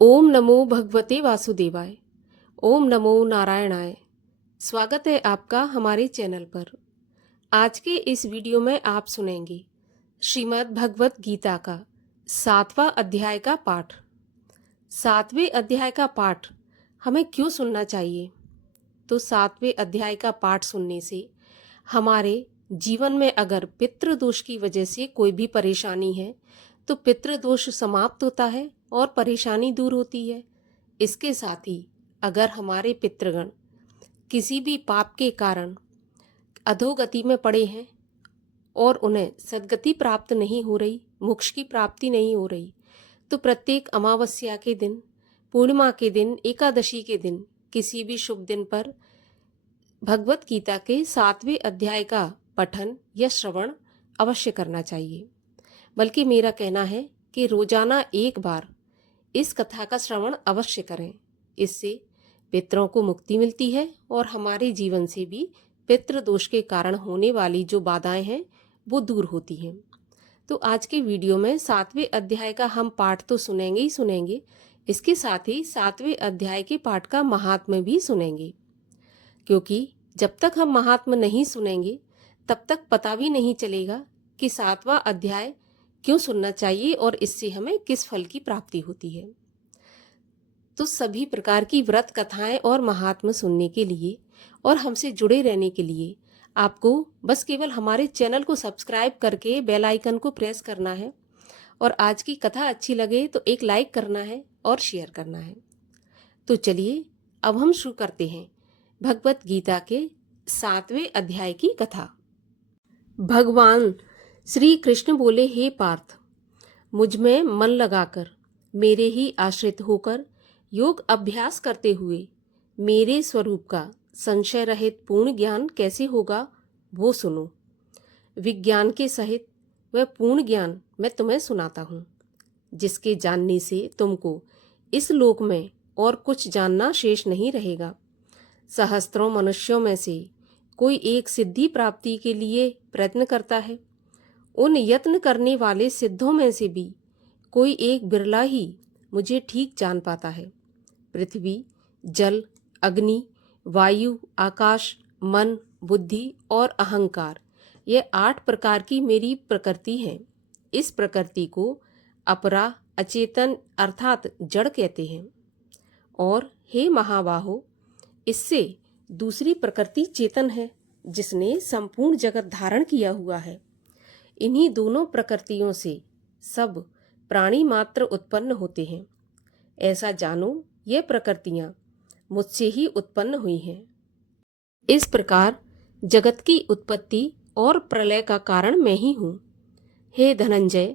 ओम नमो भगवते वासुदेवाय। ओम नमो नारायणाय। स्वागत है आपका हमारे चैनल पर। आज के इस वीडियो में आप सुनेंगे श्रीमद् भगवत गीता का 7वां अध्याय का पाठ। 7वें अध्याय का पाठ हमें क्यों सुनना चाहिए? तो 7वें अध्याय का पाठ सुनने से हमारे जीवन में अगर पितृदोष की वजह से कोई भी परेशानी है तो पितृदोष समाप्त होता है और परेशानी दूर होती है। इसके साथ ही अगर हमारे पितृगण किसी भी पाप के कारण अधोगति में पड़े हैं और उन्हें सद्गति प्राप्त नहीं हो रही, मोक्ष की प्राप्ति नहीं हो रही, तो प्रत्येक अमावस्या के दिन, पूर्णिमा के दिन, एकादशी के दिन, किसी भी शुभ दिन पर भगवत गीता के 7वें अध्याय का पठन या श्रवण अवश्य करना चाहिए। बल्कि मेरा कहना है कि रोजाना एक बार इस कथा का श्रवण अवश्य करें। इससे पितरों को मुक्ति मिलती है और हमारे जीवन से भी पितृदोष के कारण होने वाली जो बाधाएं हैं वो दूर होती हैं। तो आज के वीडियो में 7वें अध्याय का हम पाठ तो सुनेंगे ही सुनेंगे, इसके साथ ही 7वें अध्याय के पाठ का महात्म्य भी सुनेंगे। क्योंकि जब तक हम महात्म्य नहीं सुनेंगे तब तक पता भी नहीं चलेगा कि 7वां अध्याय क्यों सुनना चाहिए और इससे हमें किस फल की प्राप्ति होती है। तो सभी प्रकार की व्रत कथाएं और महात्म्य सुनने के लिए और हमसे जुड़े रहने के लिए आपको बस केवल हमारे चैनल को सब्सक्राइब करके बेल आइकन को प्रेस करना है और आज की कथा अच्छी लगे तो एक लाइक करना है और शेयर करना है। तो चलिए अब हम शुरू करते हैं भगवत गीता के 7वें अध्याय की कथा। भगवान श्री कृष्ण बोले, हे पार्थ, मुझ में मन लगाकर मेरे ही आश्रित होकर योग अभ्यास करते हुए मेरे स्वरूप का संशय रहित पूर्ण ज्ञान कैसे होगा वो सुनो। विज्ञान के सहित वह पूर्ण ज्ञान मैं तुम्हें सुनाता हूँ, जिसके जानने से तुमको इस लोक में और कुछ जानना शेष नहीं रहेगा। सहस्त्रों मनुष्यों में से कोई एक सिद्धि प्राप्ति के लिए प्रयत्न करता है। उन यत्न करने वाले सिद्धों में से भी कोई एक बिरला ही मुझे ठीक जान पाता है। पृथ्वी, जल, अग्नि, वायु, आकाश, मन, बुद्धि और अहंकार, ये 8 प्रकार की मेरी प्रकृति है। इस प्रकृति को अपरा, अचेतन अर्थात जड़ कहते हैं। और हे महाबाहो, इससे दूसरी प्रकृति चेतन है, जिसने संपूर्ण जगत धारण किया हुआ है। इन्हीं दोनों प्रकृतियों से सब प्राणी मात्र उत्पन्न होते हैं। ऐसा जानो, ये प्रकृतियां मुझसे ही उत्पन्न हुई हैं। इस प्रकार जगत की उत्पत्ति और प्रलय का कारण मैं ही हूँ। हे धनंजय,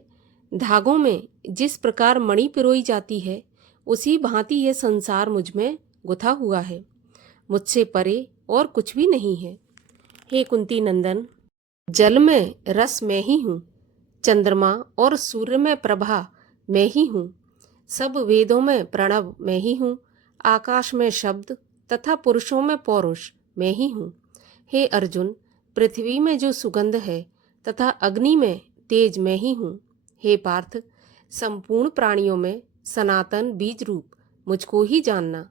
धागों में जिस प्रकार मणि पिरोई जाती है, उसी भांति यह संसार मुझ में गुथा हुआ है। मुझसे परे और कुछ भी नहीं है। हे कुंती नंदन, जल में रस मैं ही हूँ, चंद्रमा और सूर्य में प्रभा मैं ही हूँ, सब वेदों में प्रणव मैं ही हूँ, आकाश में शब्द तथा पुरुषों में पौरुष मैं ही हूँ। हे अर्जुन, पृथ्वी में जो सुगंध है तथा अग्नि में तेज मैं ही हूँ। हे पार्थ, संपूर्ण प्राणियों में सनातन बीज रूप मुझको ही जानना।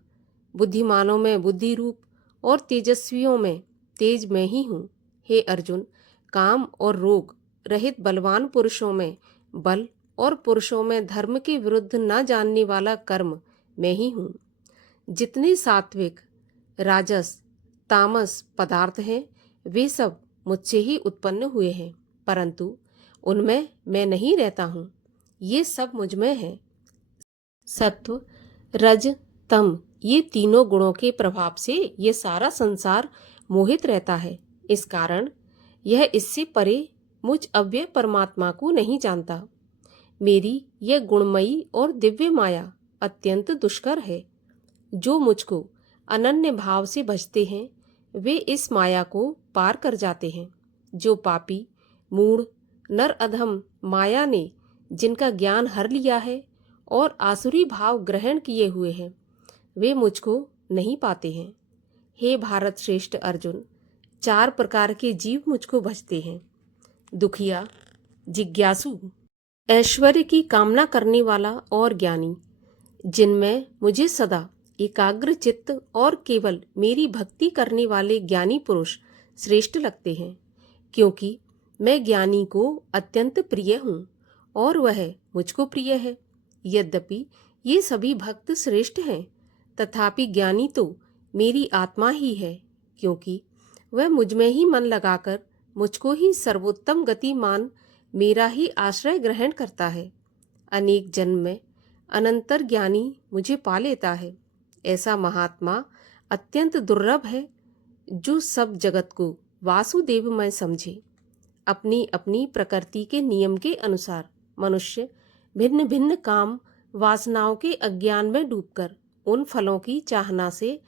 बुद्धिमानों में बुद्धि रूप और तेजस्वियों में तेज मैं ही हूँ। हे अर्जुन, काम और रोग रहित बलवान पुरुषों में बल और पुरुषों में धर्म के विरुद्ध न जानने वाला कर्म मैं ही हूँ। जितने सात्विक, राजस, तामस पदार्थ हैं, वे सब मुझसे ही उत्पन्न हुए हैं, परंतु उनमें मैं नहीं रहता हूँ। ये सब मुझ में है। सत्व, रज, तम, ये तीनों गुणों के प्रभाव से ये सारा संसार मोहित रहता है। इस कारण यह इससे परे मुझ अव्यय परमात्मा को नहीं जानता। मेरी यह गुणमयी और दिव्य माया अत्यंत दुष्कर है। जो मुझको अनन्य भाव से भजते हैं, वे इस माया को पार कर जाते हैं। जो पापी, मूढ़, नर अधम माया ने जिनका ज्ञान हर लिया है और आसुरी भाव ग्रहण किए हुए हैं, वे मुझको नहीं पाते हैं। हे भारत श्रेष्ठ अर्जुन, 4 प्रकार के जीव मुझको भजते हैं। दुखिया, जिज्ञासु, ऐश्वर्य की कामना करने वाला और ज्ञानी। जिनमें मुझे सदा एकाग्र चित्त और केवल मेरी भक्ति करने वाले ज्ञानी पुरुष श्रेष्ठ लगते हैं, क्योंकि मैं ज्ञानी को अत्यंत प्रिय हूँ और वह मुझको प्रिय है। यद्यपि ये सभी भक्त श्रेष्ठ हैं, तथापि ज्ञानी तो मेरी आत्मा ही है, क्योंकि वह मुझ में ही मन लगाकर मुझको ही सर्वोत्तम गति मान मेरा ही आश्रय ग्रहण करता है। अनेक जन्म में अनंतर ज्ञानी मुझे पा लेता है। ऐसा महात्मा अत्यंत दुर्लभ है, जो सब जगत को वासुदेवमय समझे। अपनी अपनी प्रकृति के नियम के अनुसार मनुष्य भिन्न भिन्न काम वासनाओं के अज्ञान में डूबकर उन फलों की चाहना से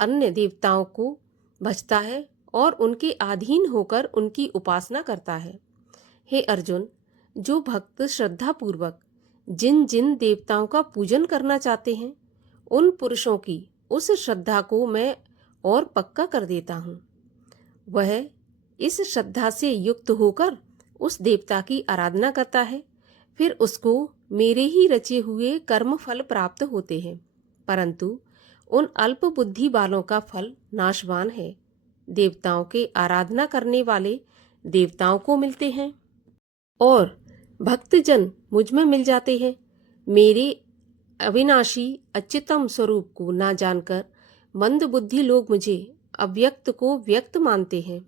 अन्य देवताओं को भजता है और उनके अधीन होकर उनकी उपासना करता है। हे अर्जुन, जो भक्त श्रद्धापूर्वक जिन जिन देवताओं का पूजन करना चाहते हैं, उन पुरुषों की उस श्रद्धा को मैं और पक्का कर देता हूँ। वह इस श्रद्धा से युक्त होकर उस देवता की आराधना करता है, फिर उसको मेरे ही रचे हुए कर्म फल प्राप्त होते हैं, परंतु उन अल्प बुद्धि वालों का फल नाशवान है। देवताओं के आराधना करने वाले देवताओं को मिलते हैं और भक्तजन मुझ में मिल जाते हैं। मेरे अविनाशी अच्युतम स्वरूप को ना जानकर मंद बुद्धि लोग मुझे अव्यक्त को व्यक्त मानते हैं।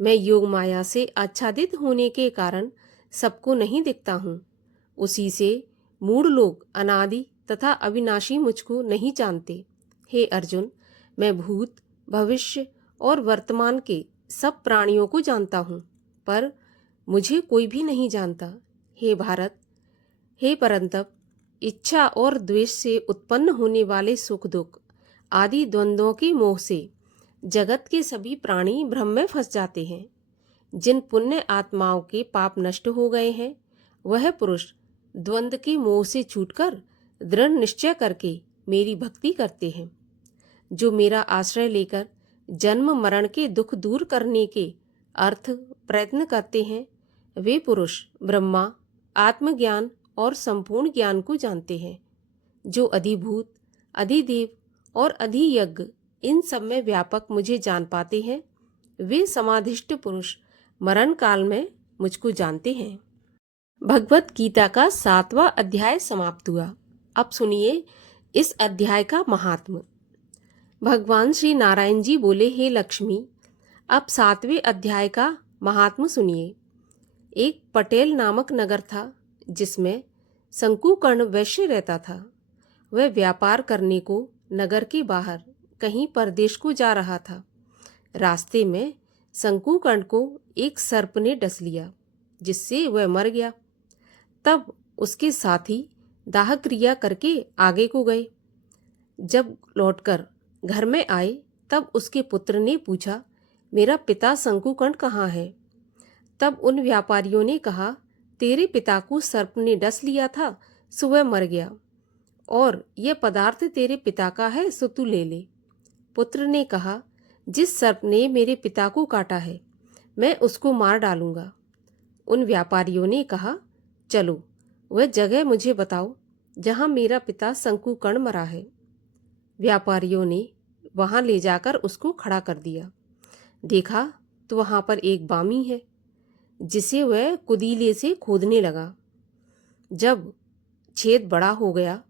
मैं योग माया से आच्छादित होने के कारण सबको नहीं दिखता हूँ। उसी से मूढ़ लोग अनादि तथा अविनाशी मुझको नहीं जानते। हे अर्जुन, मैं भूत, भविष्य और वर्तमान के सब प्राणियों को जानता हूँ, पर मुझे कोई भी नहीं जानता। हे भारत, हे परंतप, इच्छा और द्वेष से उत्पन्न होने वाले सुख दुख आदि द्वंद्वों के मोह से जगत के सभी प्राणी भ्रम में फंस जाते हैं। जिन पुण्य आत्माओं के पाप नष्ट हो गए हैं, वह पुरुष द्वंद्व के मोह से छूटकर दृढ़ निश्चय करके मेरी भक्ति करते हैं। जो मेरा आश्रय लेकर जन्म मरण के दुख दूर करने के अर्थ प्रयत्न करते हैं, वे पुरुष ब्रह्मा, आत्मज्ञान और संपूर्ण ज्ञान को जानते हैं। जो अधिभूत, अधिदेव और अधियज्ञ इन सब में व्यापक मुझे जान पाते हैं, वे समाधिष्ट पुरुष मरण काल में मुझको जानते हैं। भगवत गीता का 7वां अध्याय समाप्त हुआ। अब सुनिए इस अध्याय का महात्म्य। भगवान श्री नारायण जी बोले, हे लक्ष्मी, अब 7वें अध्याय का महात्म्य सुनिए। एक पटेल नामक नगर था, जिसमें शंकुकर्ण वैश्य रहता था। वह व्यापार करने को नगर के बाहर कहीं परदेश को जा रहा था। रास्ते में शंकुकर्ण को एक सर्प ने डस लिया, जिससे वह मर गया। तब उसके साथी दाह क्रिया करके आगे को गए। जब लौटकर घर में आए, तब उसके पुत्र ने पूछा, मेरा पिता शंकुकर्ण कहाँ है? तब उन व्यापारियों ने कहा, तेरे पिता को सर्प ने डस लिया था, सो वह मर गया, और यह पदार्थ तेरे पिता का है, सो तू ले ले। पुत्र ने कहा, जिस सर्प ने मेरे पिता को काटा है, मैं उसको मार डालूंगा। उन व्यापारियों ने कहा, चलो वह जगह मुझे बताओ जहाँ मेरा पिता शंकुकर्ण मरा है। व्यापारियों ने वहाँ ले जाकर उसको खड़ा कर दिया। देखा तो वहाँ पर एक बामी है, जिसे वह कुदीले से खोदने लगा। जब छेद बड़ा हो गया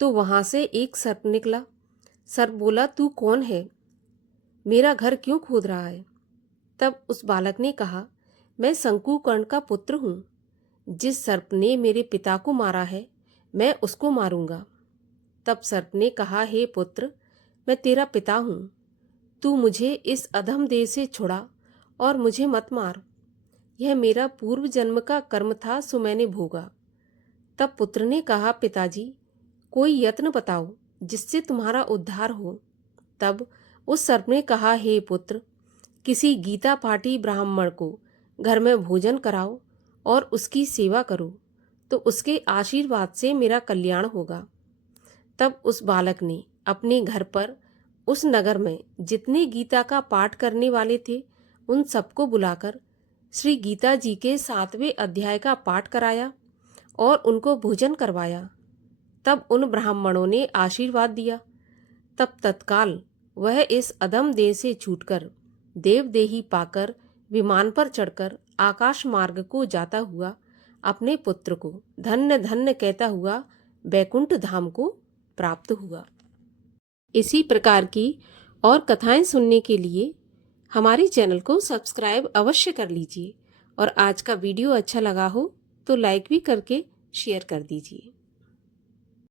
तो वहाँ से एक सर्प निकला। सर्प बोला, तू कौन है? मेरा घर क्यों खोद रहा है? तब उस बालक ने कहा, मैं शंकुकर्ण का पुत्र हूँ। जिस सर्प ने मेरे पिता को मारा है, मैं उसको मारूंगा। तब सर्प ने कहा, हे पुत्र, मैं तेरा पिता हूँ। तू मुझे इस अधम देह से छुड़ा और मुझे मत मार। यह मेरा पूर्व जन्म का कर्म था, सो मैंने भोगा। तब पुत्र ने कहा, पिताजी, कोई यत्न बताओ जिससे तुम्हारा उद्धार हो। तब उस सर्प ने कहा, हे पुत्र, किसी गीता पाठी ब्राह्मण को घर में भोजन कराओ और उसकी सेवा करो, तो उसके आशीर्वाद से मेरा कल्याण होगा। तब उस बालक ने अपने घर पर उस नगर में जितने गीता का पाठ करने वाले थे, उन सबको बुलाकर श्री गीता जी के 7वें अध्याय का पाठ कराया और उनको भोजन करवाया। तब उन ब्राह्मणों ने आशीर्वाद दिया। तब तत्काल वह इस अधम देह से छूटकर देवदेही पाकर विमान पर चढ़कर आकाश मार्ग को जाता हुआ अपने पुत्र को धन्य धन्य कहता हुआ बैकुंठ धाम को प्राप्त हुआ। इसी प्रकार की और कथाएं सुनने के लिए हमारे चैनल को सब्सक्राइब अवश्य कर लीजिए और आज का वीडियो अच्छा लगा हो तो लाइक भी करके शेयर कर दीजिए।